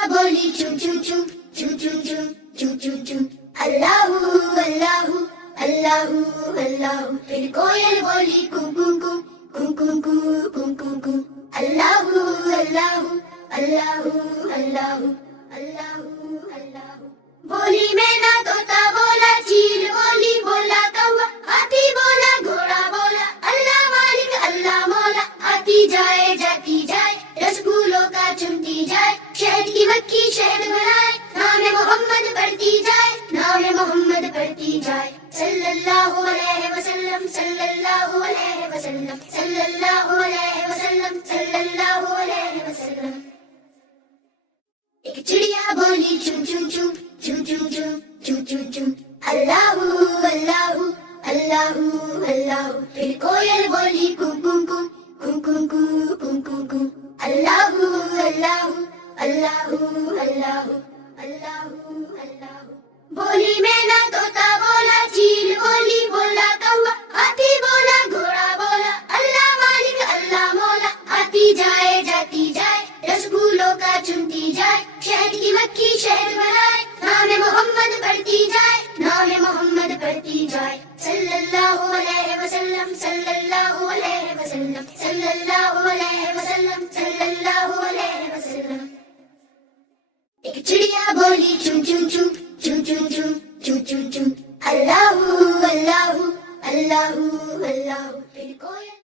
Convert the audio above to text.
चिड़िया बोली चू चू चू चू चू चू चू चू चू अल्लाहू अल्लाहू अल्लाहू अल्लाहू। फिर कोयल बोली कू कू कू कू कू कू कू कू कू अल्लाहू अल्लाहू अल्लाहू अल्लाहू अल्लाहू अल्लाहू। बोली मैना तोता बोला चील बोली बोला कौवा हाथी बोला घोड़ा बोला अल्लाह मालिक अल्लाह मौला। आती जाए जाती जाए रसगुल्लों का चुनती जाए शहद की मक्खी शहद बनाए नाम मोहम्मद पढ़ती जाए नाम मोहम्मद पढ़ती जाए सल्लल्लाहु अलैहि वसल्लम सल्लल्लाहु अलैहि वसल्लम सल्लल्लाहु अलैहि वसल्लम सल्लल्लाहु अलैहि वसल्लम। एक चिड़िया बोली चू चू चू चू चू चू चू चू चू अल्लाहू अल्लाहू अल्लाहू अल्लाहू। फिर कोयल बोली कू कू कू कू कू कू कू कू कू अल्लाहू अल्लाहू अल्लाहू अल्लाहू अल्लाहू अल्लाहू। बोली मैना तोता बोला चील बोली बोला कौवा हाथी बोला घोड़ा बोला अल्लाह मालिक अल्लाह मौला। आती जाए जाती जाए रसगुल्लों का चुनती जाए शहद की मक्खी शहद बनाए नाम मोहम्मद पढ़ती जाए नाम मोहम्मद पढ़ती जाए सल्लल्लाहु अलैहि वसल्लम सल्लल्लाहु अलैहि वसल्लम सल्लल्लाहु अलैहि वसल्लम सल्लल्लाहु अलैहि वसल्लम। एक चिड़िया बोली चू चू चू चू चू चू चू चू चू अल्लाहू अल्लाहू अल्लाहू अल्लाहू। फिर कोयल